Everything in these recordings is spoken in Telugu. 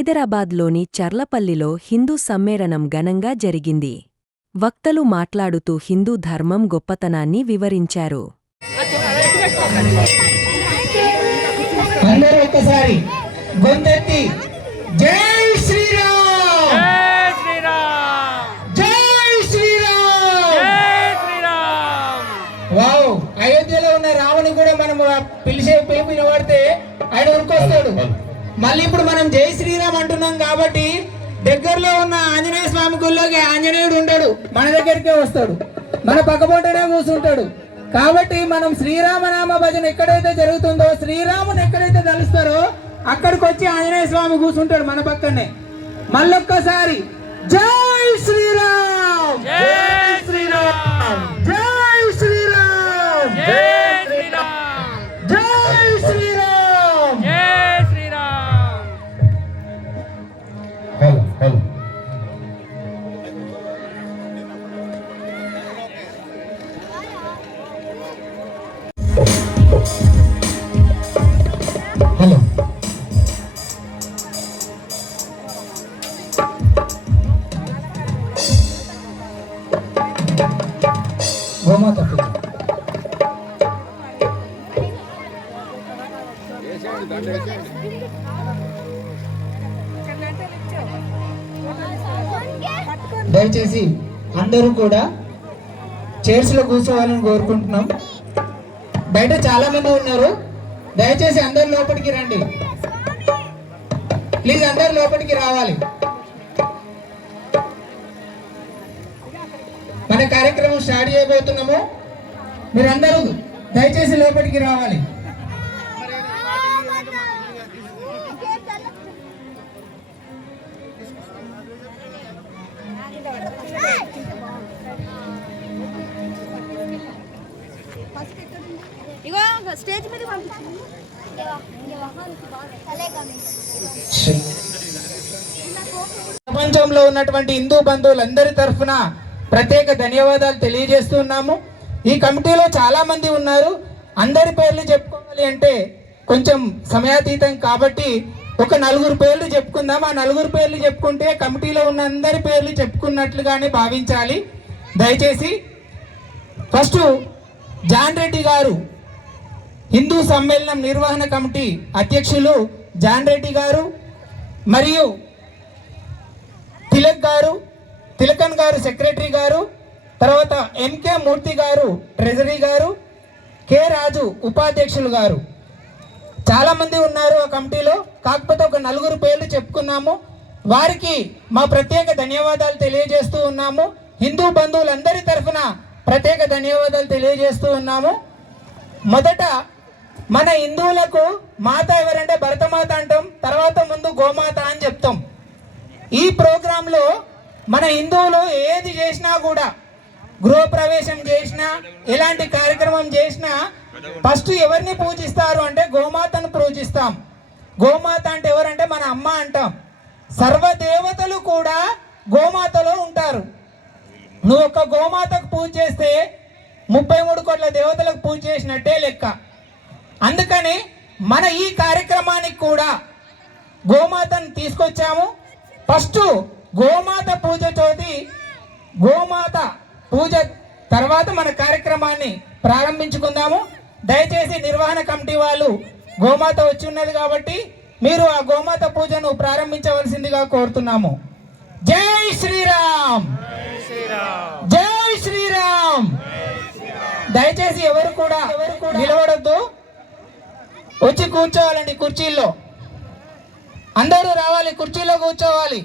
హైదరాబాద్లోని చర్లపల్లిలో హిందూ సమ్మేళనం ఘనంగా జరిగింది. వక్తలు మాట్లాడుతూ హిందూ ధర్మం గొప్పతనాన్ని వివరించారు. అందరూ ఒక్కసారి గొంతెత్తి జై శ్రీరామ్, జై శ్రీరామ్, జై శ్రీరామ్. వావ్, అయోధ్యలో ఉన్న రాముని కూడా మనం పిలుపు వినబడితే ఆయన ఉరికొస్తాడు. మళ్ళీ ఇప్పుడు మనం జై శ్రీరామ్ అంటున్నాం కాబట్టి దగ్గరలో ఉన్న ఆంజనేయ స్వామి గుళ్ళోకి ఆంజనేయుడు ఉంటాడు, మన దగ్గరికే వస్తాడు, మన పక్కపొంటనే కూర్చుంటాడు. కాబట్టి మనం శ్రీరామనామ భజన ఎక్కడైతే జరుగుతుందో, శ్రీరాముని ఎక్కడైతే తలుస్తారో అక్కడికి వచ్చి ఆంజనేయ స్వామి కూర్చుంటాడు మన పక్కనే. మళ్ళొక్కసారి జై శ్రీరామ్, జై శ్రీరామ్, జై శ్రీరామ్, జై శ్రీరామ్, జై శ్రీరామ్, జై శ్రీరామ్. హలో గోమాత దయచేసి అందరూ కూడా చైర్స్ లో కూర్చోవాలని కోరుకుంటున్నాం. బయట చాలా మంది ఉన్నారు, దయచేసి అందరు లోపలికి రండి. ప్లీజ్ అందరు లోపలికి రావాలి. మన కార్యక్రమం స్టార్ట్ చేయబోతున్నాము, మీరందరూ దయచేసి లోపలికి రావాలి. స్టేజ్ మీద ప్రపంచంలో ఉన్నటువంటి హిందూ బంధువులందరి తరఫున ప్రత్యేక ధన్యవాదాలు తెలియజేస్తున్నాము. ఈ కమిటీలో చాలా మంది ఉన్నారు, అందరి పేర్లు చెప్పుకోవాలి అంటే కొంచెం సమయాతీతం కాబట్టి ఒక 4 పేర్లు చెప్పుకుందాం. ఆ 4 పేర్లు చెప్పుకుంటే కమిటీలో ఉన్న అందరి పేర్లు చెప్పుకున్నట్లుగానే భావించాలి. దయచేసి ఫస్ట్ జాన్ రెడ్డి గారు, హిందూ సమ్మేళనం నిర్వహణ కమిటీ అధ్యక్షులు జాన్ రెడ్డి గారు, మరియు తిలకన్ గారు సెక్రటరీ గారు, తర్వాత ఎంకే మూర్తి గారు ట్రెజరీ గారు, కె రాజు ఉపాధ్యక్షులు గారు. చాలా మంది ఉన్నారు ఆ కమిటీలో, కాకపోతే ఒక 4 పేర్లు చెప్పుకున్నాము. వారికి మా ప్రత్యేక ధన్యవాదాలు తెలియజేస్తూ ఉన్నాము. హిందూ బంధువులందరి తరఫున ప్రత్యేక ధన్యవాదాలు తెలియజేస్తూ ఉన్నాము. మొదట మన హిందువులకు మాత ఎవరంటే భరతమాత అంటాం, తర్వాత ముందు గోమాత అని చెప్తాం. ఈ ప్రోగ్రాంలో మన హిందువులు ఏది చేసినా కూడా, గృహప్రవేశం చేసినా, ఎలాంటి కార్యక్రమం చేసినా ఫస్ట్ ఎవరిని పూజిస్తారు అంటే గోమాతను పూజిస్తాం. గోమాత అంటే ఎవరంటే మన అమ్మ అంటాం. సర్వదేవతలు కూడా గోమాతలో ఉంటారు. నువ్వు ఒక గోమాతకు పూజ చేస్తే 33 కోట్ల దేవతలకు పూజ చేసినట్టే లెక్క. అందుకని మన ఈ కార్యక్రమానికి కూడా గోమాతను తీసుకొచ్చాము. ఫస్ట్ గోమాత పూజ తోటి, గోమాత పూజ తర్వాత మన కార్యక్రమాన్ని ప్రారంభించుకుందాము. దయచేసి నిర్వహణ కమిటీ వాళ్ళు, గోమాత వచ్చి ఉన్నది కాబట్టి మీరు ఆ గోమాత పూజను ప్రారంభించవలసిందిగా కోరుతున్నాము. జై శ్రీరామ్, జై శ్రీరామ్. దయచేసి ఎవరు కూడా నిలబడొద్దు, వచ్చి కూర్చోవాలండి. కుర్చీల్లో అందరూ రావాలి, కుర్చీలో కూర్చోవాలి.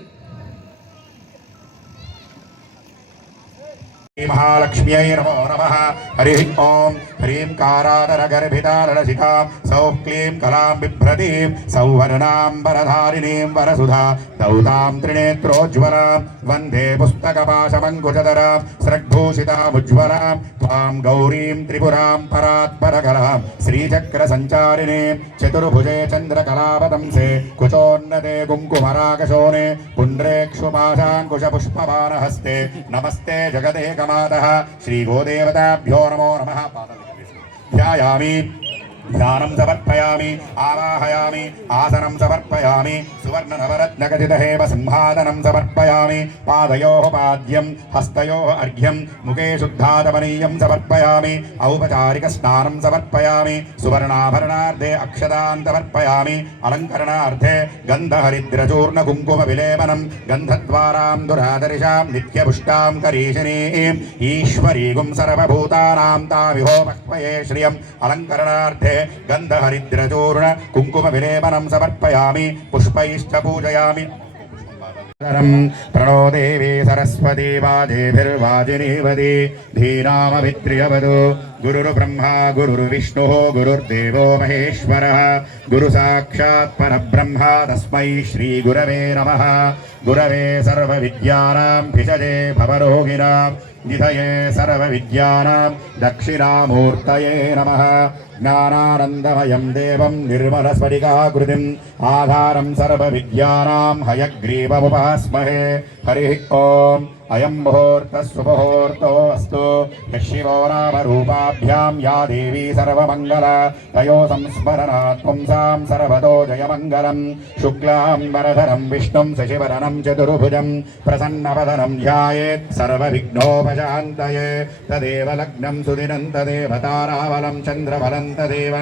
महालक्ष्म्यै नमो नमः। हरिः ओं ह्रीं कारादरगर्भितारसिकां सौः क्लीं कलां बिभ्रतीं सौवर्णां वरधारिणीं वरसुधा दौतां त्रिनेत्रोज्ज्वलां वन्दे पुस्तकपाशमङ्कुशधरां स्रग्भूषितामुज्ज्वलां त्वां गौरीं त्रिपुरां परात्परकलां श्रीचक्रसञ्चारिणीं चतुर्भुजे चन्द्रकलापतंसे कुचोन्नते कुङ्कुमराकशोने पुण्ड्रेक्षुपाशाङ्कुशपुष्पबाणहस्ते नमस्ते जगदेक मातः श्री गोदेवताभ्यो नमो नमः। ध्यायामि ध्यानं समर्पयामि आवाहयामि आसनं समर्पयामि सुवर्णनवरत्नखचितहेम सिंहासनं समर्पयामि पादयोः पाद्यं हस्तयोः अर्घ्यं मुखे शुद्धातमनीयं समर्पयामि औपचारिकस्नानं समर्पयामि सुवर्णाभरणार्धे अक्षतान् समर्पयामि अलङ्करणार्धे गन्धहरिद्रचूर्णकुङ्कुमविलेपनं गन्धद्वारां दुरादर्शां नित्यपुष्टां करीशिनीं ईश्वरीगुं सर्वभूतानां ताविभो मह्वये श्रियम् अलङ्करणार्थे गन्धहरिद्रचूर्ण कुङ्कुमविलेपनं समर्पयामि पुष्पैश्च पूजयामि प्रणो देवी सरस्वती वाजेभिर्वाजिनीवती धीनामभित्र्यवतु गुरुर्ब्रह्मा गुरुर्विष्णुः गुरुर्देवो महेश्वरः गुरुसाक्षात् परब्रह्म तस्मै श्रीगुरवे नमः गुरवे सर्वविद्यानां भिषजे भवरोगिणां निधये सर्वविद्यानां दक्षिणामूर्तये नमः ज्ञानानन्दमयं देवं निर्मलस्फटिकाकृतिम् आधारं सर्वविद्यानां हयग्रीवमुपास्महे हरिः ॐ अयं मुहूर्तः सुमुहूर्तो अस्तु यशिवो नाम रूपाभ्यां या देवी सर्वमङ्गला तयो संस्मरणात् पुंसां सर्वतो जयमङ्गलं शुक्लां वरदरं विष्णुं शशिवदनं चतुर्भुजं प्रसन्नवदनं ध्यायेत् सर्वविघ्नोपशान्तये तदेव लग्नं सुदिनं तदेव ताराबलं चन्द्रबलं तदेव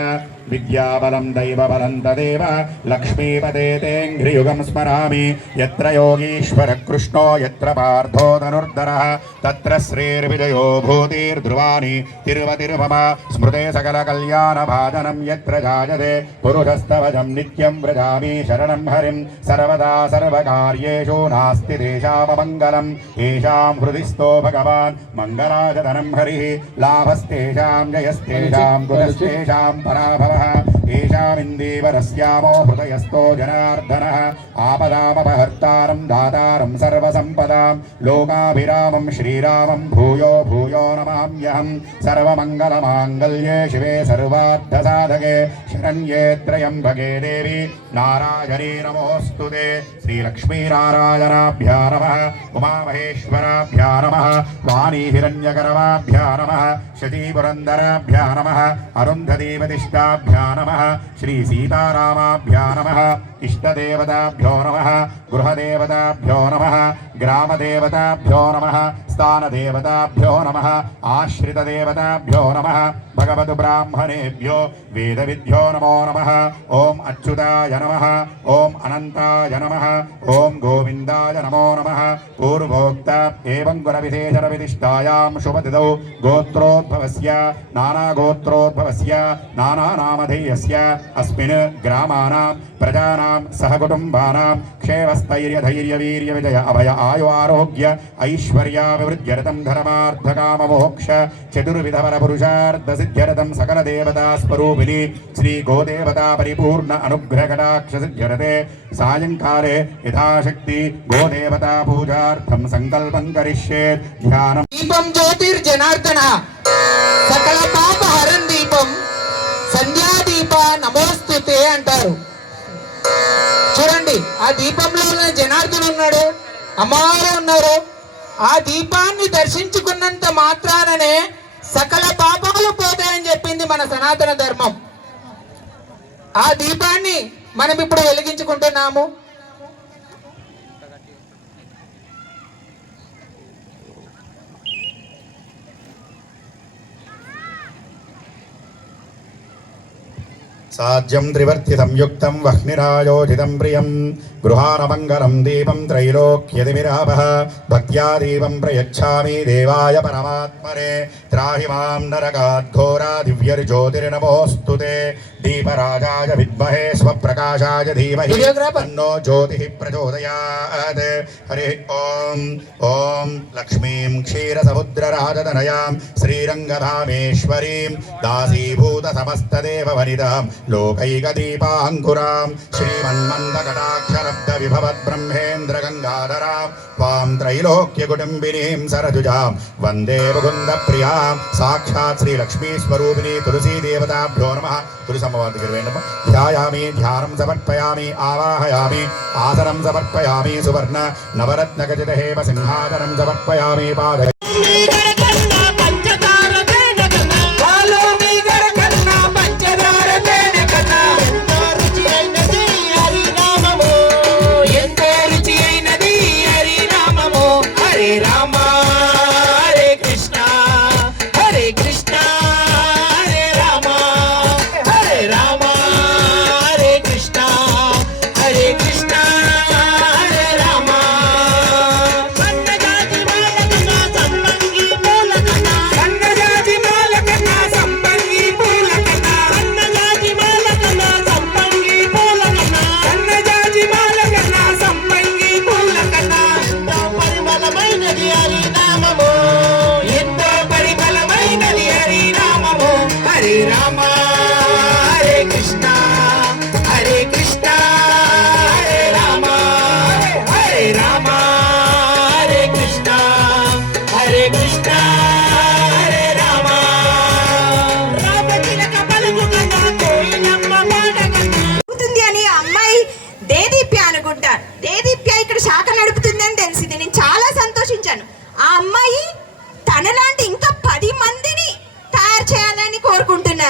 विद्याबलं दैवबलं तदेव लक्ष्मीपते तेऽङ्घ्रियुगं स्मरामि यत्र योगीश्वरः कृष्णो यत्र पार्थो धनुर्धरः तत्र श्रीर्विजयो भूतिर्ध्रुवानि तिरुवतिरुपमा स्मृते सकलकल्याणभाजनं यत्र जायते पुरुषस्तवजं नित्यं व्रजामि शरणं हरिं सर्वदा सर्वकार्येषु नास्ति तेषाममङ्गलं येषां हृदिस्थो भगवान् मङ्गलाजधनं हरिः लाभस्तेषां जयस्तेषां कुतस्तेषां पराभवः येषामिन्दीवरस्यामो हृदयस्थो जनार्दनः आपदामपहर्तारं दातारं सर्वसम्पदां लोकाभिरामं श्रीरामं भूयो भूयो नमाम्यहं सर्वमङ्गलमाङ्गल्ये शिवे सर्वार्थसाधके शरण्ये त्र्यम्बके देवी नारायणी नमोऽस्तुते श्रीलक्ष्मीनारायणाभ्या नमः उमामहेश्वराभ्या नमः वाणीहिरण्यकरवाभ्या नमः शचीपुरन्दराभ्या नमः अरुन्धतीवतिष्ठाभ्या नमः श्रीसीतारामाभ्या नमः इष्टदेवताभ्यो नमः गृहदेवताभ्यो नमः ग्रामदेवताभ्यो नमः स्थानदेवताभ्यो नमः आश्रितदेवताभ्यो नमः भगवतु ब्राह्मणेभ्यो वेदविद्यो नमो नमः ॐ अच्युताय नमः ॐ अनन्ताय नमः ॐ गोविन्दाय नमो नमः पूर्वोक्त एवं गुणविशेषणविदिष्टायां शुभतिथौ गोत्रोद्भवस्य नानागोत्रोद्भवस्य नानानामधेयस्य अस्मिन् ग्रामाणां प्रजानां सहकुटुम्बानां क्षेमस्थैर्यधैर्यवीर्यविजय अभय आयु आरोग्य ऐश्वर्याभिवृद्ध्यर्थं धर्मार्थकाममोक्ष चतुर्विधवरपुरुषार्थसिद्ध्यर्थं सकलदेवतास्वरूपिणी श्रीगोदेवता परिपूर्ण अनुग्रहकटाक्षसिद्ध्यर्थे सायंकाले यथाशक्ति गोदेवता पूजार्थं संकल्पं करिष्येत् ध्यानं దీపం జ్యోతిర్జనార్దన సకల పాప హరం దీపం సంధ్యాదీప నమోస్తుతే అంటారు. చూడండి, ఆ దీపంలో ఉన్న జనార్దను ఉన్నాడు, అమ్మవారు ఉన్నారు. ఆ దీపాన్ని దర్శించుకున్నంత మాత్రాననే సకల పాపాలు పోతాయని చెప్పింది మన సనాతన ధర్మం. ఆ దీపాన్ని మనం ఇప్పుడు వెలిగించుకుంటున్నాము. साज्यं त्रिवर्ति संयुक्तं वह्निरायोजितं प्रियं गृहाणमङ्गलं दीपं त्रैलोक्यदिविरापः भक्त्या दीपं प्रयच्छामि देवाय परमात्मने त्राहि मां नरकाद्घोरा दिव्यर्ज्योतिर्नमोऽस्तु ते दीपराजाय विद्महे स्वप्रकाशाय धीमहि तन्नो ज्योतिः प्रचोदयात् हरिः ॐ ॐ लक्ष्मीं क्षीरसमुद्रराजतनयां श्रीरङ्गधामेश्वरीं दासीभूतसमस्तदेववनितां लोकैकदीपाङ्कुरां श्रीमन्मन्दकटाक्षरब्धविभवद्ब्रह्मेन्द्रगङ्गाधरां त्वां त्रैलोक्यकुटुम्बिनीं सरजुजां वन्दे मुकुन्दप्रियां साक्षात् श्रीलक्ष्मीस्वरूपिणी तुलसीदेवताभ्यो नमः. तुलसमवादिकर्वेण ध्यायामि ध्यानं समर्पयामि आवाहयामि आसनं समर्पयामि सुवर्ण नवरत्नखचितहेम सिंहासनं समर्पयामि पादये పంచదార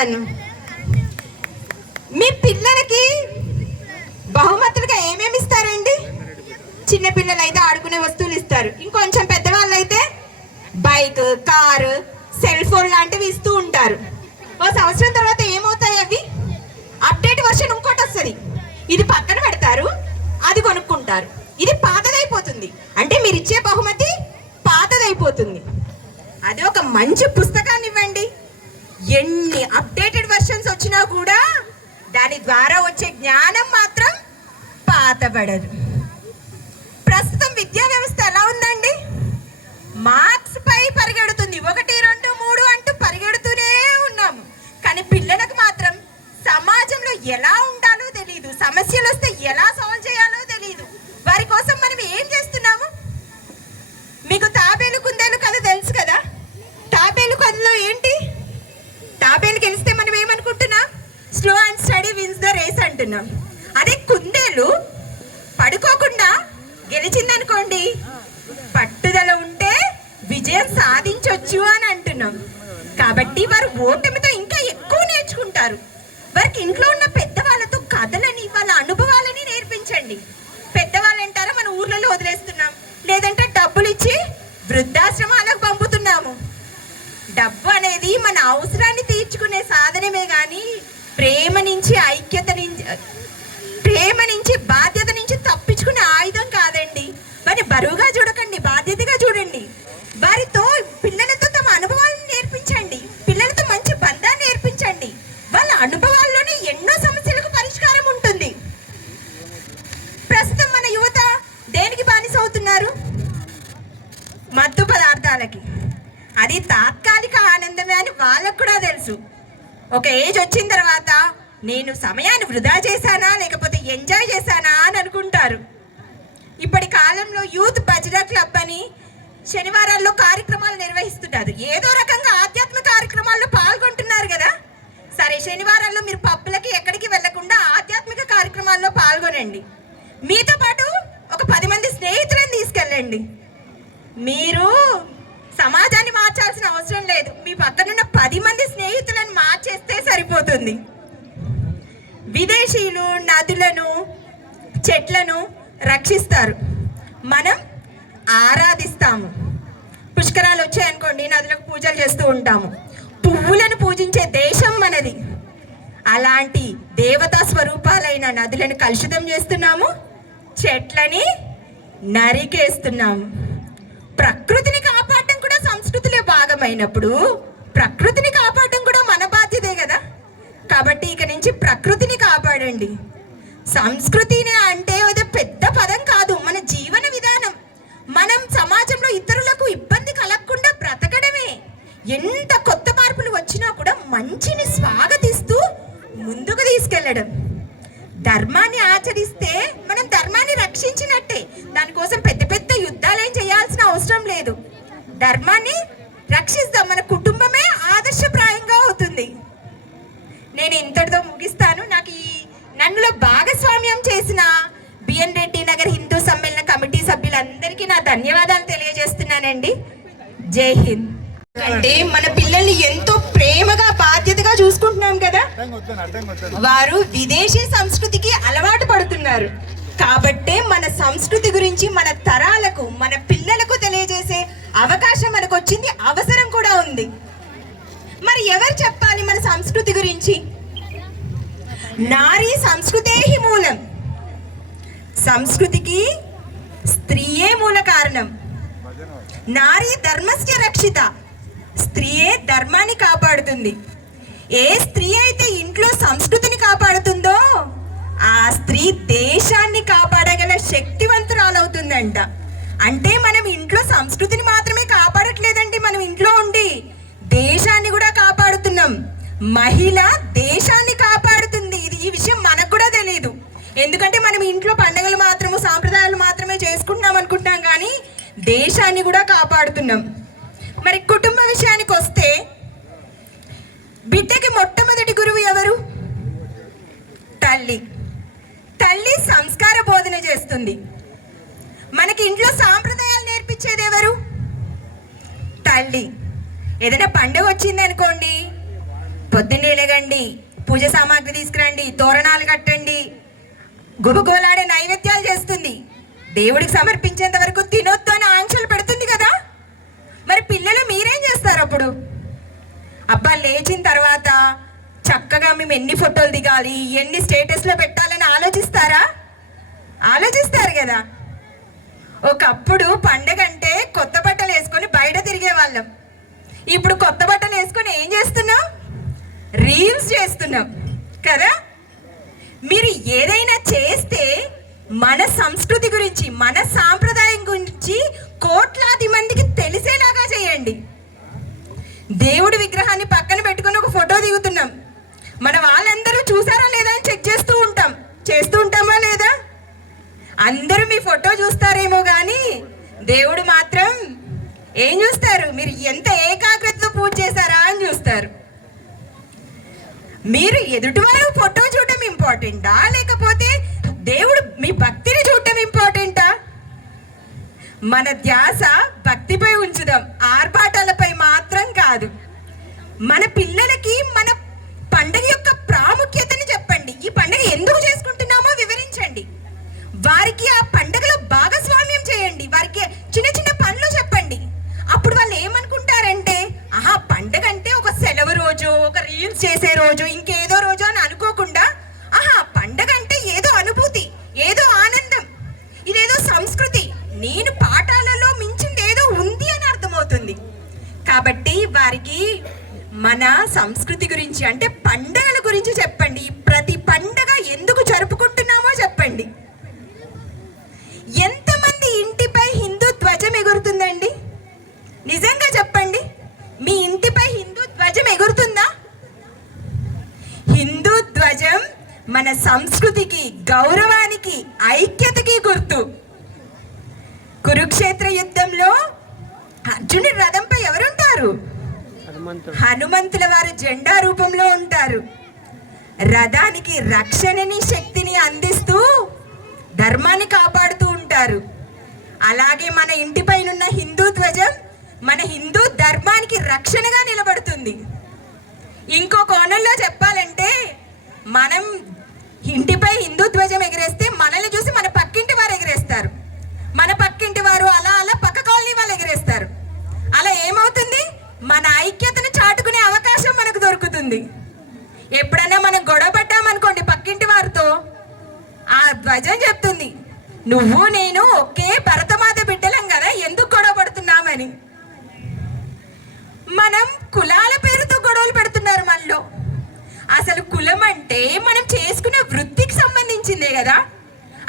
చెప్తాను. మీ పిల్లలకి బహుమతులుగా ఏమేమి ఇస్తారండి? చిన్న పిల్లలు అయితే ఆడుకునే వస్తువులు ఇస్తారు. ఇంకొంచెం పెద్దవాళ్ళు అయితే బైక్, కారు, సెల్ ఫోన్ లాంటివి ఇస్తూ ఉంటారు. ఓ సంవత్సరం తర్వాత ఏమవుతాయి అవి? అప్డేట్ వర్షన్ ఇంకోటి వస్తుంది. ఇది పక్కన పెడతారు, అది కొనుక్కుంటారు. ఇది పాతదైపోతుంది. అంటే మీరు ఇచ్చే బహుమతి పాతదైపోతుంది. అదే ఒక మంచి పుస్తకాన్ని ఇవ్వండి, ఎన్ని అప్డేటెడ్ వర్షన్స్ వచ్చినా కూడా దాని ద్వారా వచ్చే జ్ఞానం మాత్రం పాతబడదు. ప్రస్తుతం విద్యా వ్యవస్థ ఎలా ఉందండి? మార్క్స్ పై పరిగెడుతుంది. 1, 2, 3 అంటూ పరిగెడుతూనే ఉన్నాము. కానీ పిల్లలకు మాత్రం సమాజంలో ఎలా ఉండాలో తెలియదు, సమస్యలు వస్తే ఎలా సాల్వ్ చేయాలో తెలియదు. వారి కోసం మనం ఏం చేస్తున్నాము? మీకు తాబేలు కుందేలు కథ తెలుసు కదా? తాబేలు కథలో ఏంటి? తాబేలు గెలిస్తే మనం ఏమనుకుంటున్నాం? Slow and steady wins the race అంటున్నాం. అదే కుందేలు పడుకోకుండా గెలిచిందనుకోండి, పట్టుదల ఉంటే విజయం సాధించవచ్చు అని అంటున్నాం. కాబట్టి వారు ఓటమితో ఇంకా ఎక్కువ నేర్చుకుంటారు. వారికి ఇంట్లో ఉన్న పెద్దవాళ్ళతో కథలని, వాళ్ళ అనుభవాలని నేర్పించండి. పెద్దవాళ్ళు అంటారా మన ఊర్లలో వదిలేస్తున్నాం, లేదంటే డబ్బులు ఇచ్చి వృద్ధాశ్రమాలకు పంపుతున్నాము. డబ్బు అనేది మన అవసరాన్ని తీర్చుకునే సాధనమే కానీ ప్రేమ నుంచి, ఐక్యత నుంచి, ప్రేమ నుంచి, బాధ్యత నుంచి తప్పించుకునే ఆయుధం కాదండి. వారిని బరువుగా చూడకండి, బాధ్యతగా చూడండి. వారితో, పిల్లలతో తమ అనుభవాలను నేర్పించండి. పిల్లలతో మంచి బంధాన్ని నేర్పించండి. వాళ్ళ అనుభవాల్లోనే ఎన్నో సమస్యలకు పరిష్కారం ఉంటుంది. ప్రస్తుతం మన యువత దేనికి బానిస అవుతున్నారు? మత్తు పదార్థాలకి. అది తాత్కాలిక ఆనందమే అని వాళ్ళకు కూడా తెలుసు. ఒక ఏజ్ వచ్చిన తర్వాత నేను సమయాన్ని వృధా చేశానా లేకపోతే ఎంజాయ్ చేశానా అని అనుకుంటారు. ఇప్పటి కాలంలో యూత్ భజన క్లబ్ అని శనివారాల్లో కార్యక్రమాలు నిర్వహిస్తున్నారు. ఏదో రకంగా ఆధ్యాత్మిక కార్యక్రమాల్లో పాల్గొంటున్నారు కదా. సరే, శనివారాల్లో మీరు పబ్బులకి ఎక్కడికి వెళ్లకుండా ఆధ్యాత్మిక కార్యక్రమాల్లో పాల్గొనండి. మీతో పాటు ఒక 10 మంది స్నేహితులను తీసుకెళ్ళండి. మీరు సమాజాన్ని మార్చాల్సిన అవసరం లేదు. మీ పక్కనున్న 10 మంది స్నేహితులను మార్చేస్తే సరిపోతుంది. విదేశీయులు నదులను, చెట్లను రక్షిస్తారు, మనం ఆరాధిస్తాము. పుష్కరాలు వచ్చాయనుకోండి, నదులకు పూజలు చేస్తూ ఉంటాము. పువ్వులను పూజించే దేశం మనది. అలాంటి దేవతా స్వరూపాలైన నదులను కలుషితం చేస్తున్నాము, చెట్లని నరికేస్తున్నాము. ప్రకృతిని కాపాడడం కూడా సంస్కృతిలో భాగమైనప్పుడు ప్రకృతిని కాపాడడం కూడా మన బాధ్యతే కదా. కాబట్టి ఇక నుంచి ప్రకృతిని కాపాడండి. సంస్కృతిని అంటే అది పెద్ద పదం కాదు, మన జీవన విధానం. మనం సమాజంలో ఇతరులకు ఇబ్బంది కలగకుండా బ్రతకడమే. ఎంత కొత్త మార్పులు వచ్చినా కూడా మంచిని స్వాగతిస్తూ ముందుకు తీసుకెళ్లడం. ధర్మాన్ని ఆచరిస్తే మనం ధర్మాన్ని రక్షించినట్టే. దానికోసం పెద్ద పెద్ద యుద్ధాలేం చేయాల్సిన అవసరం లేదు. ధర్మాన్ని రక్షిస్తాం, మన కుటుంబమే ఆదర్శప్రాయంగా అవుతుంది. నేను ఇంతటితో ముగిస్తాను. నాకు ఈ నన్నులో భాగస్వామ్యం చేసిన బిఎన్ రెడ్డి నగర్ హిందూ సమ్మేళన కమిటీ సభ్యులందరికీ నా ధన్యవాదాలు తెలియజేస్తున్నానండి. జై హింద్. అంటే మన పిల్లల్ని ఎంతో ప్రేమగా, బాధ్యతగా చూసుకుంటున్నాం కదా. వారు విదేశీ సంస్కృతికి అలవాటు పడుతున్నారు. కాబట్టే మన సంస్కృతి గురించి మన తరాలకు, మన పిల్లలకు తెలియజేసే అవకాశం మనకు వచ్చింది, అవసరం కూడా ఉంది. మరి ఎవరు చెప్పాలి మన సంస్కృతి గురించి? నారీ సంస్కృతేహి మూలం. సంస్కృతికి స్త్రీయే మూల కారణం. నారీ ధర్మస్య రక్షిత. స్త్రీయే ధర్మాన్ని కాపాడుతుంది. ఏ స్త్రీ అయితే ఇంట్లో సంస్కృతిని కాపాడుతుందో ఆ స్త్రీ దేశాన్ని కాపాడగల శక్తివంతురాలవుతుందంట. అంటే మనం ఇంట్లో సంస్కృతిని మాత్రమే కాపాడట్లేదండి, మనం ఇంట్లో ఉండి దేశాన్ని కూడా కాపాడుతున్నాం. మహిళ దేశాన్ని కాపాడుతుంది. ఈ విషయం మనకు కూడా తెలియదు. ఎందుకంటే మనం ఇంట్లో పండుగలు మాత్రము, సాంప్రదాయాలు మాత్రమే చేసుకుంటున్నాం అనుకుంటాం, కానీ దేశాన్ని కూడా కాపాడుతున్నాం. మరి కుటుంబ విషయానికి వస్తే బిడ్డకి మొట్టమొదటి గురువు ఎవరు? తల్లి. తల్లి సంస్కార బోధన చేస్తుంది. మనకి ఇంట్లో సాంప్రదాయాలు నేర్పించేది ఎవరు? తల్లి. ఏదైనా పండుగ వచ్చింది అనుకోండి, పొద్దున్నే లేగండి, పూజ సామాగ్రి తీసుకురండి, తోరణాలు కట్టండి, గుబగుబలాడే నైవేద్యాలు చేస్తుంది. దేవుడికి సమర్పించేంత వరకు తినొద్దు అని ఆంక్షలు పెడుతుంది కదా. మరి పిల్లలు మీరేం చేస్తారు అప్పుడు? అబ్బా లేచిన తర్వాత చక్కగా మేము ఎన్ని ఫోటోలు దిగాలి, ఎన్ని స్టేటస్లో పెట్టాలని ఆలోచిస్తారా? ఆలోచిస్తారు కదా. ఒకప్పుడు పండగ అంటే కొత్త బట్టలు వేసుకొని బయట తిరిగే వాళ్ళం. ఇప్పుడు కొత్త బట్టలు వేసుకొని ఏం చేస్తున్నాం? రీల్స్ చేస్తున్నాం కదా. మీరు ఏదైనా చేస్తే మన సంస్కృతి గురించి, మన సాంప్రదాయం గురించి కోట్లాది మందికి తెలిసేలాగా చేయండి. దేవుడి విగ్రహాన్ని పక్కన పెట్టుకొని ఒక ఫోటో దిగుతున్నాం, మన వాళ్ళందరూ చూసారా లేదా అని చెక్ చేస్తూ ఉంటామా లేదా? అందరూ మీ ఫోటో చూస్తారేమో కానీ దేవుడు మాత్రం ఏం చూస్తారు? మీరు ఎంత ఏకాగ్రతతో పూజ చేశారా అని చూస్తారు. మీరు ఎదుటివారు ఫోటో చూడటం ఇంపార్టెంటా, లేకపోతే దేవుడు మీ భక్తిని చూడటం ఇంపార్టెంటా? మన ధ్యాస భక్తిపై ఉంచుదాం, ఆర్భాటాలపై మాత్రం కాదు. మన పిల్లలకి మన పండుగ యొక్క ప్రాముఖ్యతని చెప్పండి. ఈ పండుగ ఎందుకు చేసుకుంటున్నామో వివరించండి. వారికి ఆ పండుగలో భాగస్వామ్యం చేయండి. వారికి చిన్న చిన్న పనులు చెప్పండి. అప్పుడు వాళ్ళు ఏమనుకుంటారంటే, ఆహా పండుగ అంటే ఒక సెలవు రోజు, ఒక రీల్స్ చేసే రోజు, ఇంకేదో రోజు అని అనుకోకుండా, ఆహా పండుగ అంటే ఏదో అనుభూతి, ఏదో ఆనందం, ఇదేదో సంస్కృతి, నేను పాఠాలలో మించింది ఏదో ఉంది అని అర్థమవుతుంది. కాబట్టి వారికి మన సంస్కృతి గురించి అంటే పండుగల గురించి చెప్పండి. ప్రతి పండుగ ఎందుకు జరుపుకుంటున్నామో చెప్పండి. ఎంతమంది ఇంటిపై హిందూ ధ్వజం ఎగురుతుందండి? నిజంగా చెప్పండి, మీ ఇంటిపై హిందూ ధ్వజం ఎగురుతుందా? హిందూ ధ్వజం మన సంస్కృతికి, గౌరవానికి, ఐక్యతకి గుర్తు. కురుక్షేత్ర యుద్ధంలో అర్జునుడి రథంపై ఎవరుంటారు? హనుమంతుల వారు జెండా రూపంలో ఉంటారు. రథానికి రక్షణని, శక్తిని అందిస్తూ ధర్మాన్ని కాపాడుతూ ఉంటారు. అలాగే మన ఇంటిపైనున్న హిందూ ధ్వజం మన హిందూ ధర్మానికి రక్షణగా నిలబడుతుంది. ఇంకో కోణంలో చెప్పాలంటే, మనం ఇంటిపై హిందూ ధ్వజం ఎగిరేస్తే మనల్ని చూసి మన పక్కింటి వారు ఎగిరేస్తారు, మన పక్కింటి వారు అలా అలా పక్క కాలనీ వాళ్ళు ఎగిరేస్తారు. అలా ఏమవుతుంది? మన ఐక్యతను చాటుకునే అవకాశం మనకు దొరుకుతుంది. ఎప్పుడైనా మనం గొడవ పడ్డామనుకోండి పక్కింటి వారితో, ఆ ధ్వజం చెప్తుంది, నువ్వు నేను ఒకే భరతమాత బిడ్డలం కదా, ఎందుకు గొడవ పడుతున్నామని. మనం కులాల పేరుతో గొడవలు పెడుతున్నారు మనలో. అసలు కులం అంటే మనం చేసుకునే వృత్తికి సంబంధించిందే కదా,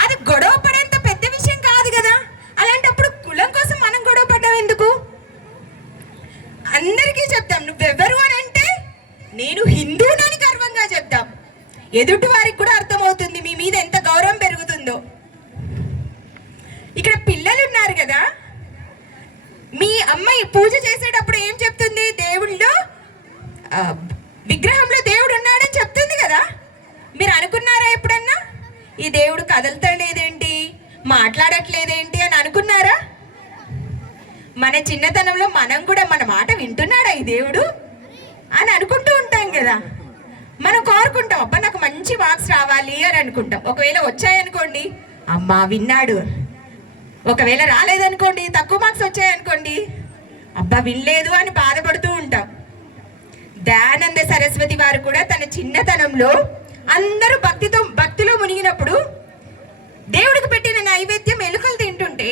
అది గొడవ పడేంత పెద్ద విషయం కాదు కదా. అలాంటప్పుడు కులం కోసం మనం గొడవ పడ్డాం ఎందుకు? అందరికీ చెప్తాం, నువ్వెవరు అని అంటే నేను హిందువునని గర్వంగా చెప్తాం. ఎదుటి వారికి కూడా అర్థమవుతుంది మీ మీద ఎంత గౌరవం పెరుగుతుందో. ఇక్కడ పిల్లలు ఉన్నారు కదా, మీ అమ్మాయి పూజ చేసేటప్పుడు ఏం చెప్తుంది? దేవుడిలో విగ్రహంలో దేవుడు ఉన్నాడని చెప్తుంది కదా. మీరు అనుకున్నారా ఎప్పుడన్నా ఈ దేవుడు కదలతలేదేంటి, మాట్లాడట్లేదేంటి అని అనుకున్నారా? మన చిన్నతనంలో మనం కూడా మన మాట వింటున్నాడా ఈ దేవుడు అని అనుకుంటూ ఉంటాం కదా. మనం కోరుకుంటాం, అబ్బా నాకు మంచి మార్క్స్ రావాలి అని అనుకుంటాం. ఒకవేళ వచ్చాయనుకోండి, అమ్మా విన్నాడు. ఒకవేళ రాలేదనుకోండి, తక్కువ మార్క్స్ వచ్చాయనుకోండి, అబ్బా వినలేదు అని బాధపడుతూ ఉంటాం. దయానంద సరస్వతి వారు కూడా తన చిన్నతనంలో అందరూ భక్తిలో మునిగినప్పుడు దేవుడికి పెట్టిన నైవేద్యం ఎలుకలు తింటుంటే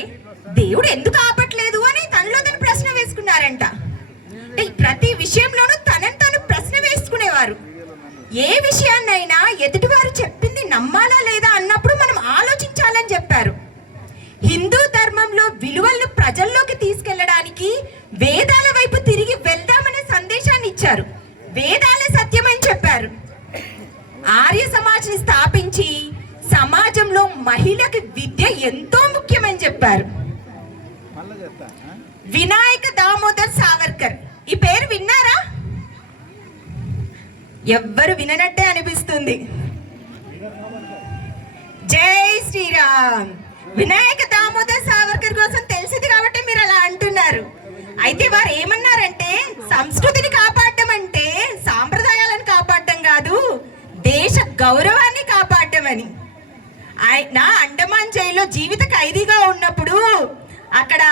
దేవుడు ఎందుకు ఆపట్లేదు అని తనలో తను ప్రశ్న వేసుకున్నారంట. అంటే ప్రతి విషయంలోనూ తనని తాను ప్రశ్న వేసుకునేవారు. ఏ విషయాన్నైనా ఎదుటివారు చెప్పింది నమ్మాలా లేదా అన్నప్పుడు మనం ఆలోచించాలని చెప్పారు. హిందూ ధర్మంలో విలువలను ప్రజల్లోకి తీసుకెళ్లడానికి వేదాల వైపు తిరిగి వెళ్దామనే సందేశాన్ని ఇచ్చారు. వేదాలే సత్యమని చెప్పారు. ఆర్య సమాజ్ని స్థాపించి సమాజంలో మహిళకి విద్య ఎంతో ముఖ్యమని చెప్పారు. వినాయక దామోదర్ సావర్కర్, ఈ పేరు విన్నారా? ఎవ్వరు విననట్టే అనిపిస్తుంది. జై శ్రీరామ్. వినాయక దామోదర్ సావర్కర్ కోసం తెలిసింది కాబట్టి మీరు అలా అంటున్నారు. అయితే వారు ఏమన్నారంటే, సంస్కృతిని కాపాడటం అంటే సాంప్రదాయాలను జైల్లో జీవిత ఖైదీగా ఉన్నప్పుడు అక్కడ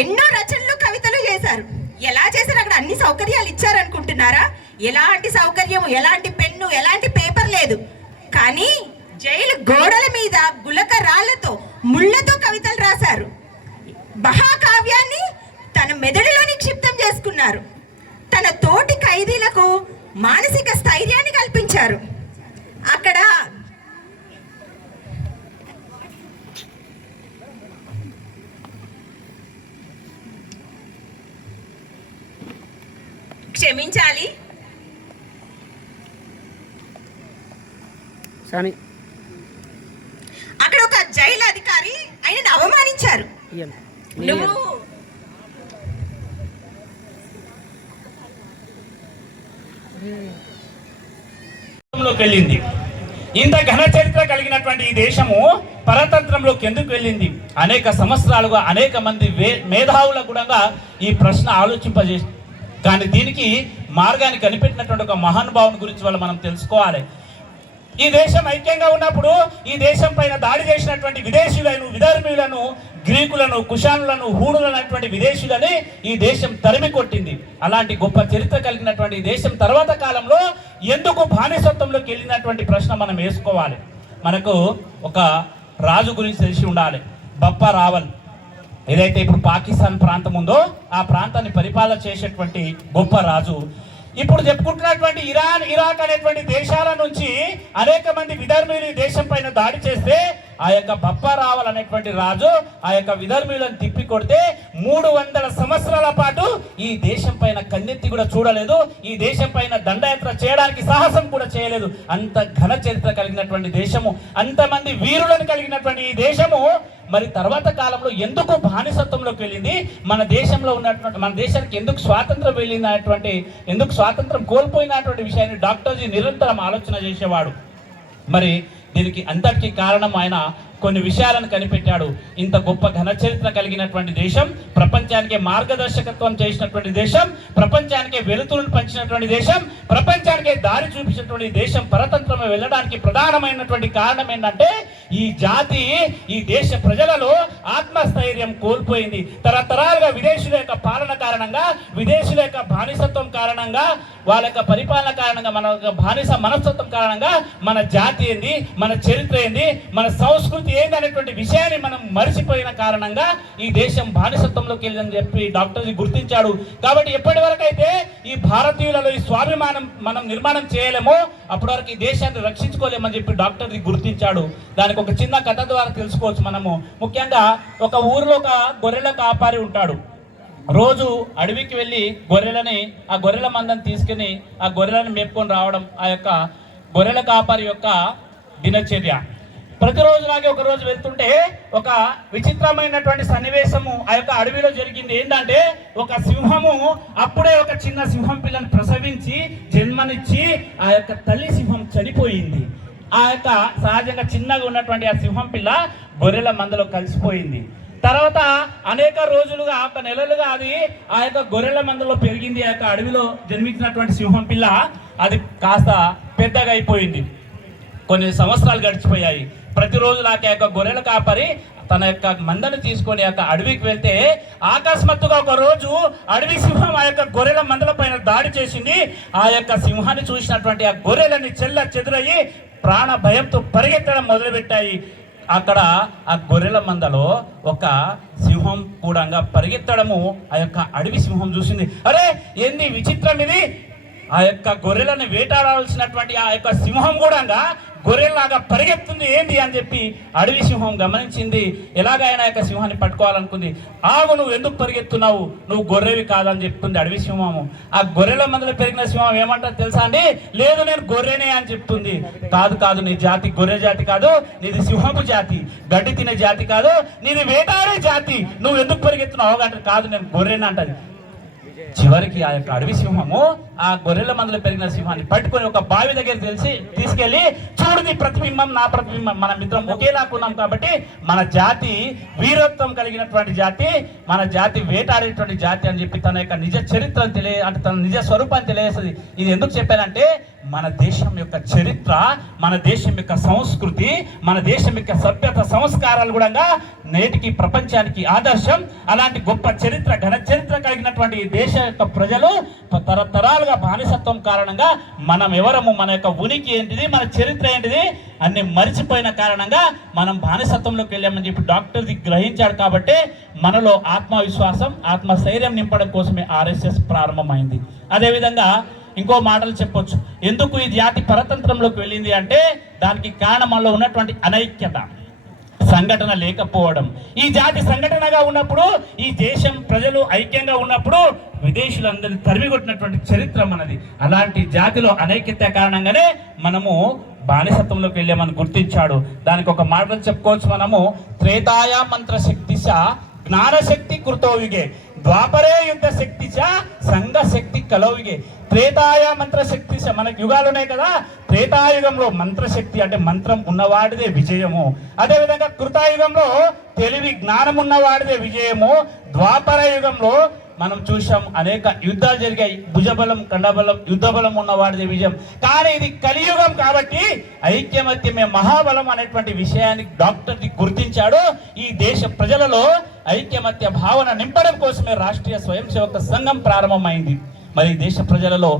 ఎన్నో రచనలు కవితలు చేశారు. ఎలా చేశారు? అక్కడ అన్ని సౌకర్యాలు ఇచ్చారనుకుంటున్నారా? ఎలాంటి సౌకర్యం, ఎలాంటి పెన్ను, ఎలాంటి పేపర్ లేదు. కానీ జైలు గోడల మీద గులక రాళ్లతో, ముళ్ళతో కవితలు రాశారు. మహాకావ్యాన్ని తన మెదడులో నిక్షిప్తం చేసుకున్నారు. తన తోటి ఖైదీలకు మానసిక స్థైర్యాన్ని కల్పించారు. అక్కడ క్షమించాలి, అక్కడ ఒక జైలు అధికారి ఆయనను అవమానించారు. నువ్వు వెళ్ళింది. ఇంత ఘన చరిత్ర కలిగినటువంటి ఈ దేశము పరతంత్రంలోకి ఎందుకు వెళ్ళింది? అనేక సంవత్సరాలుగా అనేక మంది మేధావుల కూడా ఈ ప్రశ్న ఆలోచింపజేసి, కానీ దీనికి మార్గాన్ని కనిపెట్టినటువంటి ఒక మహానుభావుని గురించి వాళ్ళు మనం తెలుసుకోవాలి. ఈ దేశం ఐక్యంగా ఉన్నప్పుడు ఈ దేశం పైన దాడి చేసినటువంటి విదేశీయులను, విదర్భీయులను, గ్రీకులను, కుషానులను, హూణులను అనేటువంటి విదేశీయులని ఈ దేశం తరిమి కొట్టింది. అలాంటి గొప్ప చరిత్ర కలిగినటువంటి ఈ దేశం తర్వాత కాలంలో ఎందుకు బానిసత్వంలోకి వెళ్ళినటువంటి ప్రశ్న మనం వేసుకోవాలి. మనకు ఒక రాజు గురించి తెలిసి ఉండాలి, బప్పా రావల్. ఏదైతే ఇప్పుడు పాకిస్తాన్ ప్రాంతం ఉందో ఆ ప్రాంతాన్ని పరిపాలన చేసేటువంటి గొప్ప రాజు. ఇప్పుడు చెప్పుకుంటున్నటువంటి ఇరాన్, ఇరాక్ అనేటువంటి దేశాల నుంచి అనేక మంది విధర్మీయులు దేశం పైన దాడి చేస్తే ఆ యొక్క బప్పా రావల్ అనేటువంటి రాజు ఆ యొక్క విధర్మీయులను తిప్పి కొడితే 300 సంవత్సరాల పాటు ఈ దేశం పైన కన్నెత్తి కూడా చూడలేదు, ఈ దేశం పైన దండయాత్ర చేయడానికి సాహసం కూడా చేయలేదు. అంత ఘన చరిత్ర కలిగినటువంటి దేశము, అంతమంది వీరులను కలిగినటువంటి ఈ దేశము మరి తర్వాత కాలంలో ఎందుకు బానిసత్వంలోకి వెళ్ళింది? మన దేశంలో ఉన్నటువంటి, మన దేశానికి ఎందుకు స్వాతంత్రం వెళ్ళింది అనేటువంటి, ఎందుకు స్వాతంత్రం కోల్పోయినటువంటి విషయాన్ని డాక్టర్ జీ నిరంతరం ఆలోచన చేసేవాడు. మరి దీనికి అంతటికీ కారణం ఆయన కొన్ని విషయాలను కనిపెట్టాడు. ఇంత గొప్ప ఘన చరిత్ర కలిగినటువంటి దేశం, ప్రపంచానికి మార్గదర్శకత్వం చేసినటువంటి దేశం, ప్రపంచానికి వెలుతురును పంచినటువంటి దేశం, ప్రపంచానికి దారి చూపించినటువంటి దేశం పరతంత్రం వెళ్ళడానికి ప్రధానమైనటువంటి కారణం ఏంటంటే ఈ జాతి, ఈ దేశ ప్రజలలో ఆత్మస్థైర్యం కోల్పోయింది. తరతరాలుగా విదేశీయుల యొక్క పాలన కారణంగా, విదేశీయుల యొక్క బానిసత్వం కారణంగా, వాళ్ళ యొక్క పరిపాలన కారణంగా, మన బానిస మనస్తత్వం కారణంగా మన జాతి ఏంది, మన చరిత్ర ఏంది, మన సంస్కృతి ఏంది అనేటువంటి విషయాన్ని మనం మరిచిపోయిన కారణంగా ఈ దేశం బానిసత్వంలోకి వెళ్ళని చెప్పి డాక్టర్ జీ గుర్తించాడు. కాబట్టి ఎప్పటి వరకు అయితే ఈ భారతీయులలో ఈ స్వాభిమానం మనం నిర్మాణం చేయలేమో అప్పటి వరకు ఈ దేశాన్ని రక్షించుకోలేమని చెప్పి డాక్టర్ జీ గుర్తించాడు. దానికి ఒక చిన్న కథ ద్వారా తెలుసుకోవచ్చు మనము. ముఖ్యంగా ఒక ఊరిలో ఒక గొర్రెల కాపారి ఉంటాడు. రోజు అడవికి వెళ్ళి ఆ గొర్రెల మందని తీసుకుని ఆ గొర్రెలను మేపుకొని రావడం ఆ యొక్క గొర్రెల కాపరి యొక్క దినచర్య. ప్రతిరోజులాగే ఒక రోజు వెళ్తుంటే ఒక విచిత్రమైనటువంటి సన్నివేశము ఆ యొక్క అడవిలో జరిగింది. ఏంటంటే ఒక సింహము అప్పుడే ఒక చిన్న సింహం పిల్లని ప్రసవించి జన్మనిచ్చి ఆ యొక్క తల్లి సింహం చనిపోయింది. ఆ యొక్క సహజంగా చిన్నగా ఉన్నటువంటి ఆ సింహం పిల్ల గొర్రెల మందలో కలిసిపోయింది. తర్వాత అనేక రోజులుగా, ఒక నెలలుగా అది ఆ యొక్క గొర్రెల మందలో పెరిగింది. ఆ యొక్క అడవిలో జన్మించినటువంటి సింహం పిల్ల అది కాస్త పెద్దగా అయిపోయింది. కొన్ని సంవత్సరాలు గడిచిపోయాయి. ప్రతిరోజు ఆ యొక్క గొర్రెల కాపరి తన యొక్క మందను తీసుకొని ఆ యొక్క అడవికి వెళ్తే అకస్మాత్తుగా ఒక రోజు అడవి సింహం ఆ యొక్క గొర్రెల మందల పైన దాడి చేసింది. ఆ యొక్క సింహాన్ని చూసినటువంటి ఆ గొర్రెలని చెల్ల చెదురయ్యి ప్రాణ భయంతో పరిగెత్తడం మొదలుపెట్టాయి. అక్కడ ఆ గొర్రెల మందలో ఒక సింహం కూడా పరిగెత్తడము ఆ యొక్క అడవి సింహం చూసింది. అరే ఏంది విచిత్రం ఇది, ఆ యొక్క గొర్రెలను వేటాడాల్సినటువంటి ఆ యొక్క సింహం కూడా గొర్రెలాగా పరిగెత్తుంది ఏంది అని చెప్పి అడవి సింహం గమనించింది. ఎలాగైనా యొక్క సింహాన్ని పట్టుకోవాలనుకుంది. ఆగు, నువ్వు ఎందుకు పరిగెత్తున్నావు, నువ్వు గొర్రెవి కాదని చెప్తుంది అడవి సింహము. ఆ గొర్రెల మందలో పెరిగిన సింహం ఏమంటారు తెలుసా అండి? లేదు, నేను గొర్రెనే అని చెప్తుంది. కాదు, నీ జాతి గొర్రె జాతి కాదు, నీది సింహపు జాతి, గడ్డి తినే జాతి కాదు, నీది వేటాడే జాతి, నువ్వు ఎందుకు పరిగెత్తున్నావు అంటే కాదు నేను గొర్రెని అంటది. చివరికి ఆ యొక్క అడవి సింహము ఆ గొర్రెల మందలో పెరిగిన సింహాన్ని పట్టుకొని ఒక బావి దగ్గర తీసుకెళ్లి, చూడు నీ ప్రతిబింబం నా ప్రతిబింబం, మన మిత్రం ఒకేలాకున్నాం కాబట్టి మన జాతి వీరత్వం కలిగినటువంటి జాతి, మన జాతి వేటాడేటువంటి జాతి అని చెప్పి తన యొక్క నిజ చరిత్రను అంటే తన నిజ స్వరూపాన్ని తెలియజేస్తుంది. ఇది ఎందుకు చెప్పానంటే మన దేశం యొక్క చరిత్ర, మన దేశం యొక్క సంస్కృతి, మన దేశం యొక్క సభ్యత సంస్కారాలు కూడా నేటికి ప్రపంచానికి ఆదర్శం. అలాంటి గొప్ప చరిత్ర, ఘన చరిత్ర కలిగినటువంటి ఈ దేశ యొక్క ప్రజలు తరతరాలుగా బానిసత్వం కారణంగా మనం ఎవరము, మన యొక్క ఉనికి ఏంటిది, మన చరిత్ర ఏంటిది అన్ని మరిచిపోయిన కారణంగా మనం బానిసత్వంలోకి వెళ్ళామని చెప్పి డాక్టర్ గ్రహించాడు. కాబట్టి మనలో ఆత్మవిశ్వాసం, ఆత్మస్థైర్యం నింపడం కోసమే ఆర్ఎస్ఎస్ ప్రారంభమైంది. అదేవిధంగా ఇంకో మాటలు చెప్పొచ్చు, ఎందుకు ఈ జాతి పరతంత్రంలోకి వెళ్ళింది అంటే దానికి కారణం మనలో ఉన్నటువంటి అనైక్యత, సంఘటన లేకపోవడం. ఈ జాతి సంఘటనగా ఉన్నప్పుడు, ఈ దేశం ప్రజలు ఐక్యంగా ఉన్నప్పుడు విదేశీయులందరినీ తరిమికొట్టినటువంటి చరిత్ర మనది. అలాంటి జాతిలో అనైక్యత కారణంగానే మనము బానిసత్వంలోకి వెళ్ళామని గుర్తించాడు. దానికి ఒక మాటలు చెప్పుకోవచ్చు మనము, త్రేతాయ మంత్రశక్తిశ జ్ఞానశక్తి కృతోవిగే ద్వాపరే యుద్ధ శక్తిశ సంఘ శక్తి కలవిగే. త్రేతాయ మంత్రశక్తి, మనకి యుగాలు ఉన్నాయి కదా, త్రేతాయుగంలో మంత్రశక్తి అంటే మంత్రం ఉన్నవాడిదే విజయము. అదేవిధంగా కృతాయుగంలో తెలివి జ్ఞానం ఉన్నవాడిదే విజయము. ద్వాపర యుగంలో మనం చూసాం అనేక యుద్ధాలు జరిగాయి, భుజబలం, కండబలం, యుద్ధ బలం ఉన్నవాడిదే విజయం. కానీ ఇది కలియుగం కాబట్టి ఐక్యమత్యమే మహాబలం అనేటువంటి విషయాన్ని డాక్టర్ గుర్తించాడు. ఈ దేశ ప్రజలలో ఐక్యమత్య భావన నింపడం కోసమే రాష్ట్రీయ స్వయం సేవక సంఘం ప్రారంభమైంది. మరి దేశ ప్రజలలో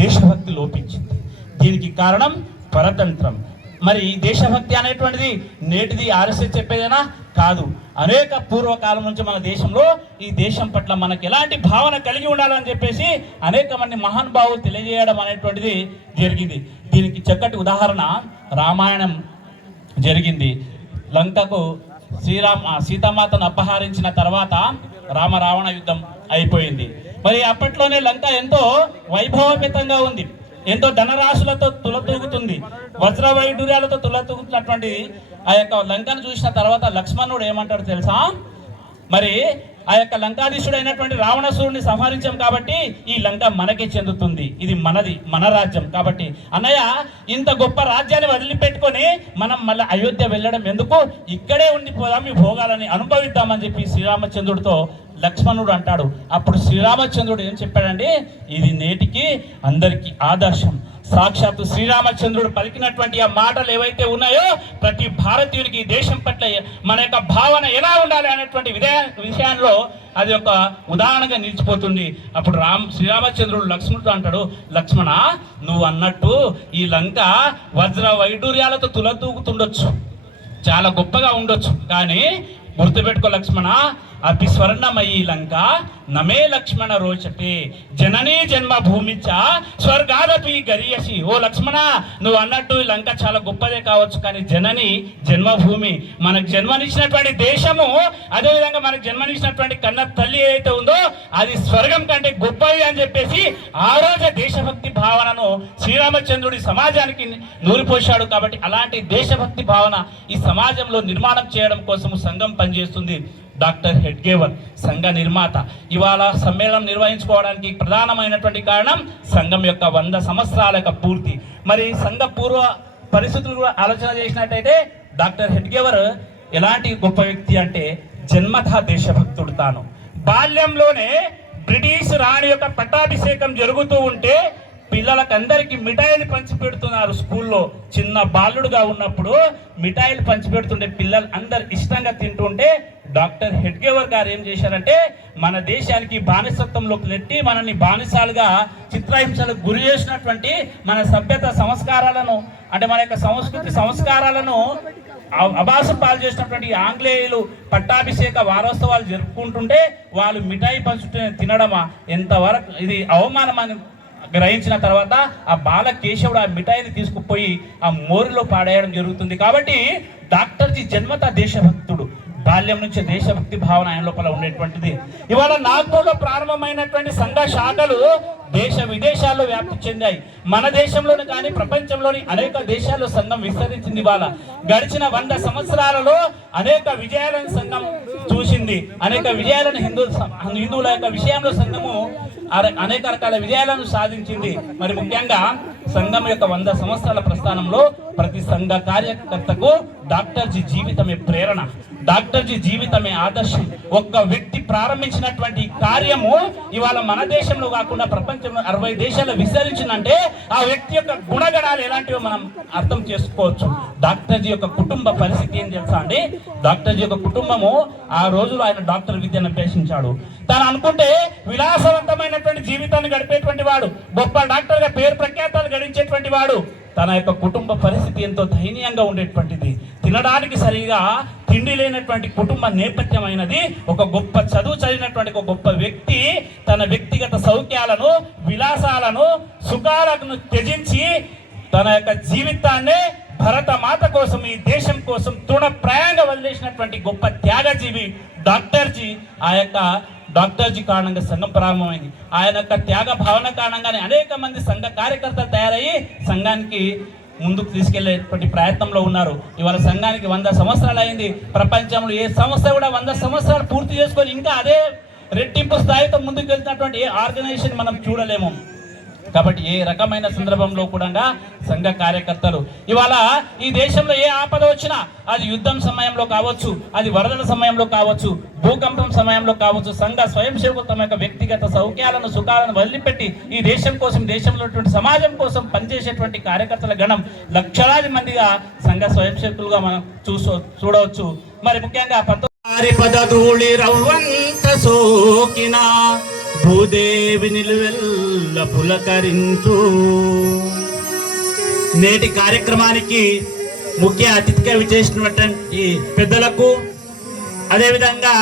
దేశభక్తి లోపించింది. దీనికి కారణం పరతంత్రం. మరి ఈ దేశభక్తి అనేటువంటిది నేటిది ఆర్ఎస్ఎస్ చెప్పేదేనా కాదు. అనేక పూర్వకాలం నుంచి మన దేశంలో ఈ దేశం పట్ల మనకు ఎలాంటి భావన కలిగి ఉండాలని చెప్పేసి అనేక మంది మహానుభావులు తెలియజేయడం అనేటువంటిది జరిగింది. దీనికి చక్కటి ఉదాహరణ రామాయణం జరిగింది. లంకకు సీతామాతను అపహరించిన తర్వాత రావణ యుద్ధం అయిపోయింది. మరి అప్పట్లోనే లంక ఎంతో వైభవపేతంగా ఉంది, ఎంతో ధనరాశులతో తులతూగుతుంది, వజ్ర వైడూర్యాలతో తులతూగుతున్నటువంటి ఆ యొక్క లంకను చూసిన తర్వాత లక్ష్మణుడు ఏమంటాడు తెలుసా? మరి ఆ యొక్క లంకాధీశుడు అయినటువంటి రావణాసురుడిని సంహరించాం కాబట్టి ఈ లంక మనకే చెందుతుంది, ఇది మనది, మన రాజ్యం. కాబట్టి అన్నయ్య ఇంత గొప్ప రాజ్యాన్ని వదిలిపెట్టుకొని మనం మళ్ళీ అయోధ్య వెళ్ళడం ఎందుకు, ఇక్కడే ఉండిపోదాం, ఈ భోగాలని అనుభవిద్దామని చెప్పి శ్రీరామచంద్రుడితో లక్ష్మణుడు అంటాడు. అప్పుడు శ్రీరామచంద్రుడు ఏం చెప్పాడండి, ఇది నేటికి అందరికీ ఆదర్శం. సాక్షాత్తు శ్రీరామచంద్రుడు పలికినటువంటి ఆ మాటలు ఏవైతే ఉన్నాయో ప్రతి భారతీయుడికి దేశం పట్ల మన యొక్క భావన ఎలా ఉండాలి అనేటువంటి విషయాల్లో అది ఒక ఉదాహరణగా నిలిచిపోతుంది. అప్పుడు శ్రీరామచంద్రుడు లక్ష్మణుడు అంటాడు, లక్ష్మణ నువ్వు అన్నట్టు ఈ లంక వజ్ర వైడూర్యాలతో తులతూగుతుండొచ్చు, చాలా గొప్పగా ఉండొచ్చు, కానీ గుర్తుపెట్టుకో లక్ష్మణ, అపి స్వర్ణమయీ లంక నమే లక్ష్మణ రోచతే జననీ జన్మభూమిచ స్వర్గాదపి గరియసి. ఓ లక్ష్మణ, నువ్వు అన్నట్టు ఈ లంక చాలా గొప్పదే కావచ్చు, కానీ జనని జన్మభూమి, మనకు జన్మనిచ్చినటువంటి దేశము, అదేవిధంగా మనకు జన్మనిచ్చినటువంటి కన్న తల్లి ఏదైతే ఉందో అది స్వర్గం కంటే గొప్పది అని చెప్పేసి ఆ రోజు దేశభక్తి భావనను శ్రీరామచంద్రుడి సమాజానికి నూరిపోశాడు. కాబట్టి అలాంటి దేశభక్తి భావన ఈ సమాజంలో నిర్మాణం చేయడం కోసం సంఘం పనిచేస్తుంది. డాక్టర్ హెడ్గేవర్ సంఘ నిర్మాత. ఇవాళ సమ్మేళనం నిర్వహించుకోవడానికి ప్రధానమైనటువంటి కారణం సంఘం యొక్క 100 సంవత్సరాల యొక్క పూర్తి. మరి సంఘ పూర్వ పరిస్థితులు కూడా ఆలోచన చేసినట్టయితే డాక్టర్ హెడ్గేవర్ ఎలాంటి గొప్ప వ్యక్తి అంటే జన్మతః దేశభక్తుడు. తాను బాల్యంలోనే బ్రిటిష్ రాణి యొక్క పట్టాభిషేకం జరుగుతూ ఉంటే పిల్లలకందరికీ మిఠాయిలు పంచిపెడుతున్నారు. స్కూల్లో చిన్న బాలుడుగా ఉన్నప్పుడు మిఠాయిలు పంచిపెడుతుంటే పిల్లలు అందరు ఇష్టంగా తింటుంటే డాక్టర్ హెడ్గేవర్ గారు ఏం చేశారంటే మన దేశానికి బానిసత్వంలోకి నెట్టి మనల్ని బానిసాలుగా చిత్రహింసలకు గురి చేసినటువంటి మన సభ్యత సంస్కారాలను అంటే మన యొక్క సంస్కృతి సంస్కారాలను అభాసు పాలు చేసినటువంటి ఆంగ్లేయులు పట్టాభిషేక వారోత్సవాలు జరుపుకుంటుంటే వాళ్ళు మిఠాయి పంచుటే తినడమా ఎంతవరకు ఇది అవమానమని గ్రహించిన తర్వాత ఆ బాల కేశవుడు ఆ మిఠాయిని తీసుకుపోయి ఆ మోరిలో పాడేయడం జరుగుతుంది. కాబట్టి డాక్టర్జీ జన్మత దేశభక్తుడు, బాల్యం నుంచి దేశభక్తి భావన ఆయన లోపల ఉండేటువంటిది. ఇవాళ నాగ్పూర్లో ప్రారంభమైనటువంటి సంఘ శాఖలు దేశ విదేశాల్లో వ్యాప్తి చెందాయి. మన దేశంలోని కానీ ప్రపంచంలోని అనేక దేశాల్లో సంఘం విస్తరించింది. ఇవాళ గడిచిన 100 సంవత్సరాలలో అనేక విజయాలను సంఘం చూసింది. అనేక విజయాలను హిందువుల యొక్క విషయంలో సంఘము అనేక రకాల విజయాలను సాధించింది. మరి ముఖ్యంగా సంఘం యొక్క 100 సంవత్సరాల ప్రస్థానంలో ప్రతి సంఘ కార్యకర్తకు డాక్టర్జీ జీవితమే ప్రేరణ, డాక్టర్జీ జీవితమే ఆదర్శం. ఒక్క వ్యక్తి ప్రారంభించినటువంటి కార్యము ఇవాళ మన దేశంలో కాకుండా ప్రపంచంలో 60 దేశాల్లో విస్తరించిందంటే ఆ వ్యక్తి యొక్క గుణగణాలు ఎలాంటివో మనం అర్థం చేసుకోవచ్చు. డాక్టర్జీ యొక్క కుటుంబ పరిస్థితి ఏం తెలుసా అండి? డాక్టర్జీ యొక్క కుటుంబము ఆ రోజులో ఆయన డాక్టర్ విద్యను అభ్యసించాడు. తను అనుకుంటే విలాసవంతమైనటువంటి జీవితాన్ని గడిపేటువంటి వాడు, గొప్ప డాక్టర్ గా పేరు ప్రఖ్యాతాలు గడించేటువంటి వాడు. తన యొక్క కుటుంబ పరిస్థితి ఎంతో దయనీయంగా ఉండేటువంటిది. తినడానికి సరిగా తిండి లేనటువంటి కుటుంబ నేపథ్యమైనది. ఒక గొప్ప చదువు చదివినటువంటి ఒక గొప్ప వ్యక్తి తన వ్యక్తిగత సౌఖ్యాలను, విలాసాలను, సుఖాలను త్యజించి తన యొక్క జీవితాన్నే భరత మాత కోసం, ఈ దేశం కోసం తృణప్రాయంగా వదిలేసినటువంటి గొప్ప త్యాగజీవి డాక్టర్జీ. ఆ యొక్క డాక్టర్జీ కారణంగా సంఘం ప్రారంభమైంది. ఆయన యొక్క త్యాగ భావన కారణంగానే అనేక మంది సంఘ కార్యకర్తలు తయారయ్యి సంఘానికి ముందుకు తీసుకెళ్లేటువంటి ప్రయత్నంలో ఉన్నారు. ఇవాళ సంఘానికి 100 సంవత్సరాలు అయింది. ప్రపంచంలో ఏ సంస్థ కూడా 100 సంవత్సరాలు పూర్తి చేసుకొని ఇంకా అదే రెట్టింపు స్థాయితో ముందుకు వెళ్తున్నటువంటి ఏ ఆర్గనైజేషన్ మనం చూడలేము. కాబట్టి ఏ రకమైన సందర్భంలో కూడా సంఘ కార్యకర్తలు ఇవాళ ఈ దేశంలో ఏ ఆపద వచ్చినా, అది యుద్ధం సమయంలో కావచ్చు, అది వరదల సమయంలో కావచ్చు, భూకంపం సమయంలో కావచ్చు, సంఘ స్వయం సేవకులు తమ యొక్క వ్యక్తిగత సౌఖ్యాలను, సుఖాలను వదిలిపెట్టి ఈ దేశం కోసం, దేశంలో సమాజం కోసం పనిచేసేటువంటి కార్యకర్తల గణం లక్షలాది మందిగా సంఘ స్వయం సేవకులుగా మనం చూడవచ్చు. మరి ముఖ్యంగా పదధూళి రవ్వంత సోకినా భూదేవి నిలువెల్ల పులకరించు. నేటి కార్యక్రమానికి ముఖ్య అతిథిగా విచ్చేసినటువంటి పెద్దలకు, అదేవిధంగా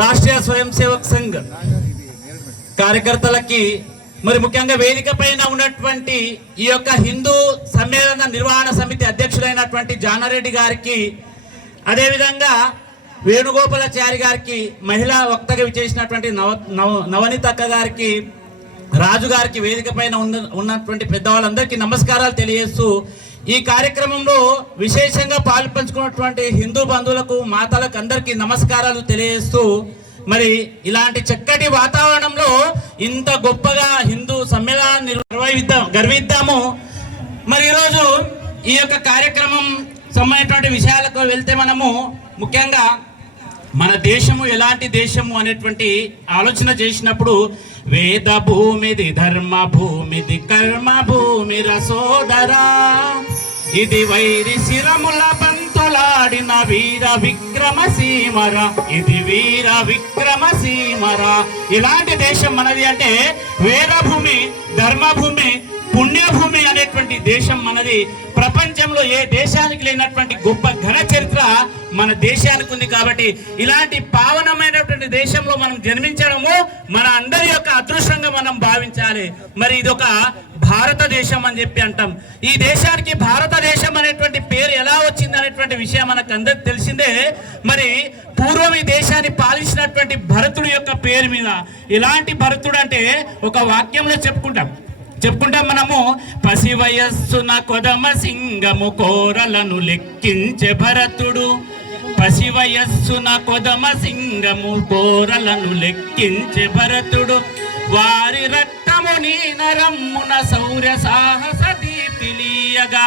రాష్ట్రీయ స్వయం సేవక్ సంఘ్ కార్యకర్తలకి, మరి ముఖ్యంగా వేదిక పైన ఉన్నటువంటి ఈ యొక్క హిందూ సమ్మేళన నిర్వహణ సమితి అధ్యక్షులైనటువంటి జానారెడ్డి గారికి, అదేవిధంగా వేణుగోపాలాచారి గారికి, మహిళా వక్తగా విచ్చేసినటువంటి నవనీత అక్క గారికి, రాజు గారికి, వేదిక పైన ఉన్నటువంటి పెద్దవాళ్ళందరికీ నమస్కారాలు తెలియజేస్తూ, ఈ కార్యక్రమంలో విశేషంగా పాల్పంచుకున్నటువంటి హిందూ బంధువులకు, మాతలకు అందరికీ నమస్కారాలు తెలియజేస్తూ, మరి ఇలాంటి చక్కటి వాతావరణంలో ఇంత గొప్పగా హిందూ సమ్మేళనాన్ని గర్విద్దాము. మరి ఈరోజు ఈ యొక్క కార్యక్రమం సంబంధించినటువంటి విషయాలకు వెళ్తే మనము ముఖ్యంగా మన దేశము ఎలాంటి దేశము అనేటువంటి ఆలోచన చేసినప్పుడు, వేద భూమిది, ధర్మ భూమిది, కర్మ భూమి రసోదరా, ఇది వైరి శిరముల బంతులాడిన వీర విక్రమ సీమరా, ఇది వీర విక్రమ సీమరా. ఇలాంటి దేశం మనది. అంటే వేదభూమి, ధర్మభూమి, పుణ్యభూమి అనేటువంటి దేశం మనది. ప్రపంచంలో ఏ దేశానికి లేనటువంటి గొప్ప ఘన చరిత్ర మన దేశానికి ఉంది. కాబట్టి ఇలాంటి పావనమైనటువంటి దేశంలో మనం జన్మించడము మన అందరి యొక్క అదృష్టంగా మనం భావించాలి. మరి ఇదొక భారతదేశం అని చెప్పి అంటాం. ఈ దేశానికి భారతదేశం అనేటువంటి పేరు ఎలా వచ్చింది అనేటువంటి విషయం మనకు అందరికి తెలిసిందే. మరి పూర్వం ఈ దేశాన్ని పాలించినటువంటి భరతుడు యొక్క పేరు మీద, ఎలాంటి భరతుడు అంటే ఒక వాక్యంలో చెప్పుకుంటాం మనము, పసి వయస్సున కొదమ సింగము కోరలను లెక్కించే భరతుడు, పసి వయస్సున కొదమ సింగము కోరలను లెక్కించే భరతుడు, వారి రక్తము నీ నరమ్మున శౌర్య సాహస దీప్తిలీయగా.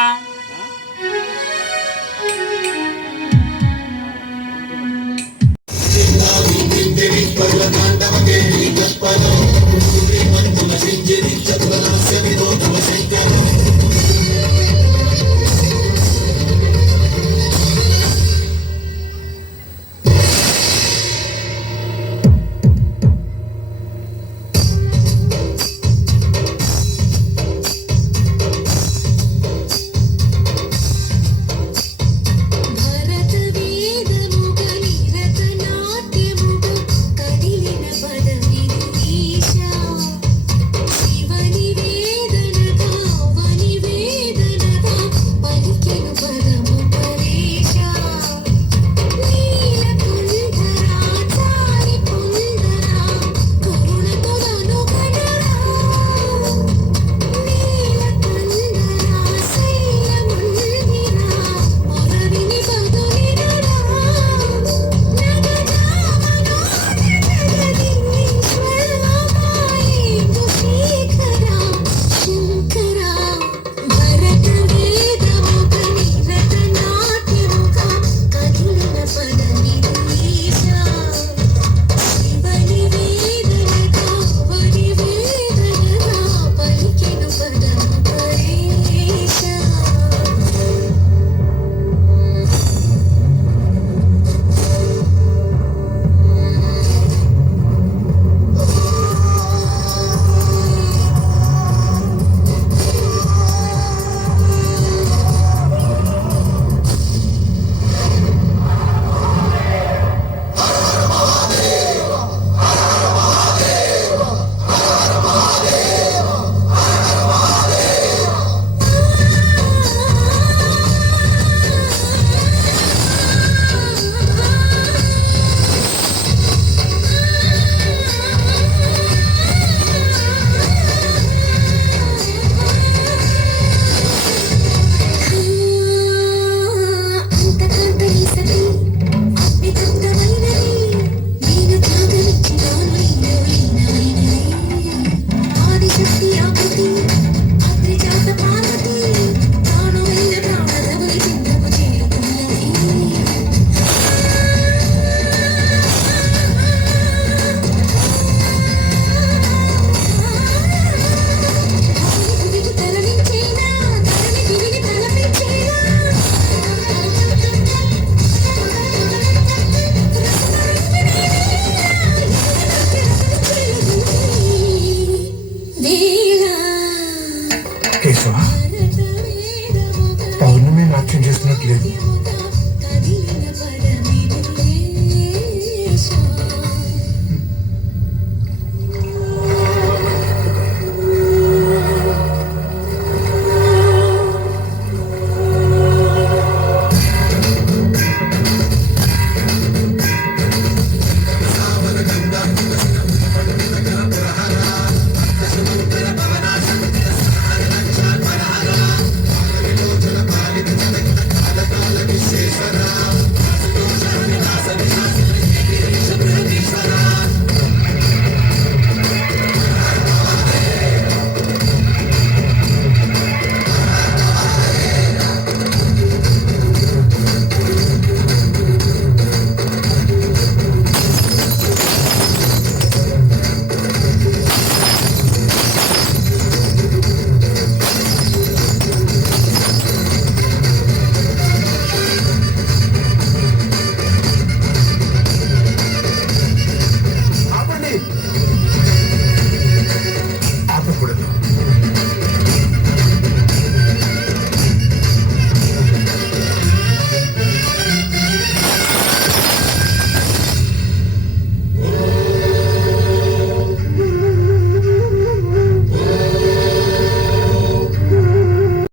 Thank you.